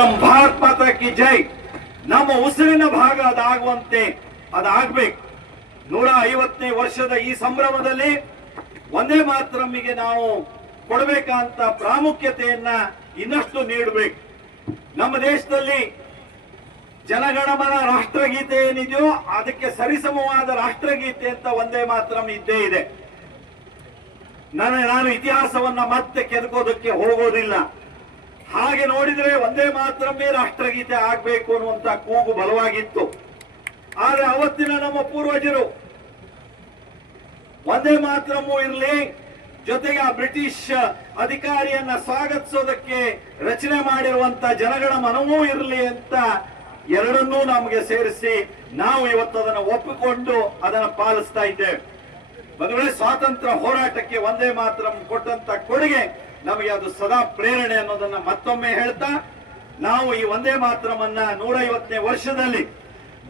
ಮಾತರಂ, ಭಾರತ್ ಮಾತಾ ಕಿ ಜೈ. ನಮ್ಮ ಉಸಿರಿನ ಭಾಗ ಅದಾಗುವಂತೆ ಅದಾಗ್ಬೇಕು. 150ನೇ ವರ್ಷದ ಈ ಸಂಭ್ರಮದಲ್ಲಿ ಒಂದೇ ಮಾತರಮ್ಮಿಗೆ ನಾವು ಕೊಡಬೇಕಂತ ಪ್ರಾಮುಖ್ಯತೆಯನ್ನ ಇನ್ನಷ್ಟು ನೀಡಬೇಕು. ನಮ್ಮ ದೇಶದಲ್ಲಿ ಜನಗಣಮನ ರಾಷ್ಟ್ರಗೀತೆ ಏನಿದೆಯೋ ಅದಕ್ಕೆ ಸರಿಸಮವಾದ ರಾಷ್ಟ್ರಗೀತೆ ಅಂತ ಒಂದೇ ಮಾತರಂ ಇದ್ದೇ ಇದೆ. ನಾನು ಇತಿಹಾಸವನ್ನ ಮತ್ತೆ ಕೆದಕೋದಕ್ಕೆ ಹೋಗೋದಿಲ್ಲ. ಹಾಗೆ ನೋಡಿದ್ರೆ ಒಂದೇ ಮಾತರಮ್ಮೇ ರಾಷ್ಟ್ರಗೀತೆ ಆಗ್ಬೇಕು ಅನ್ನುವಂತ ಕೂಗು ಬಲವಾಗಿತ್ತು. ಆದ್ರೆ ಅವತ್ತಿನ ನಮ್ಮ ಪೂರ್ವಜರು ಒಂದೇ ಮಾತರಮ್ಮೂ ಇರಲಿ, ಜೊತೆಗೆ ಆ ಬ್ರಿಟಿಷ್ ಅಧಿಕಾರಿಯನ್ನ ಸ್ವಾಗತಿಸೋದಕ್ಕೆ ರಚನೆ ಮಾಡಿರುವಂತ ಜನಗಣ ಮನವೂ ಇರಲಿ ಅಂತ ಎರಡನ್ನೂ ನಮಗೆ ಸೇರಿಸಿ ನಾವು ಇವತ್ತು ಅದನ್ನು ಒಪ್ಪಿಕೊಂಡು ಅದನ್ನು ಪಾಲಿಸ್ತಾ ಇದ್ದೇವೆ. ಬಂಧುಗಳೇ, ಸ್ವಾತಂತ್ರ್ಯ ಹೋರಾಟಕ್ಕೆ ಒಂದೇ ಮಾತರಂ ಕೊಟ್ಟಂತ ಕೊಡುಗೆ ನಮಗೆ ಅದು ಸದಾ ಪ್ರೇರಣೆ ಅನ್ನೋದನ್ನ ಮತ್ತೊಮ್ಮೆ ಹೇಳ್ತಾ, ನಾವು ಈ ಒಂದೇ ಮಾತರಮನ್ನ 150ನೇ ವರ್ಷದಲ್ಲಿ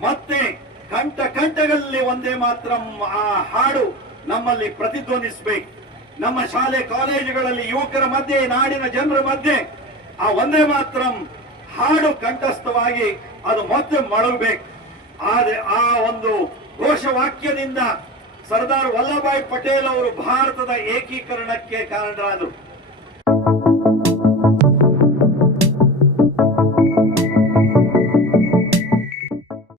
ಮತ್ತೆ ಕಂಠಗಳಲ್ಲಿ ಒಂದೇ ಮಾತರಂ ಆ ಹಾಡು ನಮ್ಮಲ್ಲಿ ಪ್ರತಿಧ್ವನಿಸಬೇಕು. ನಮ್ಮ ಶಾಲೆ ಕಾಲೇಜುಗಳಲ್ಲಿ ಯುವಕರ ಮಧ್ಯೆ, ನಾಡಿನ ಜನರ ಮಧ್ಯೆ ಆ ಒಂದೇ ಮಾತರಂ ಹಾಡು ಕಂಠಸ್ಥವಾಗಿ ಅದು ಮತ್ತೆ ಮೊಳಗಬೇಕು. ಆದ್ರೆ ಆ ಒಂದು ಘೋಷವಾಕ್ಯದಿಂದ ಸರ್ದಾರ್ ವಲ್ಲಭಭಾಯಿ ಪಟೇಲ್ ಅವರು ಭಾರತದ ಏಕೀಕರಣಕ್ಕೆ ಕಾರಣರಾದರು.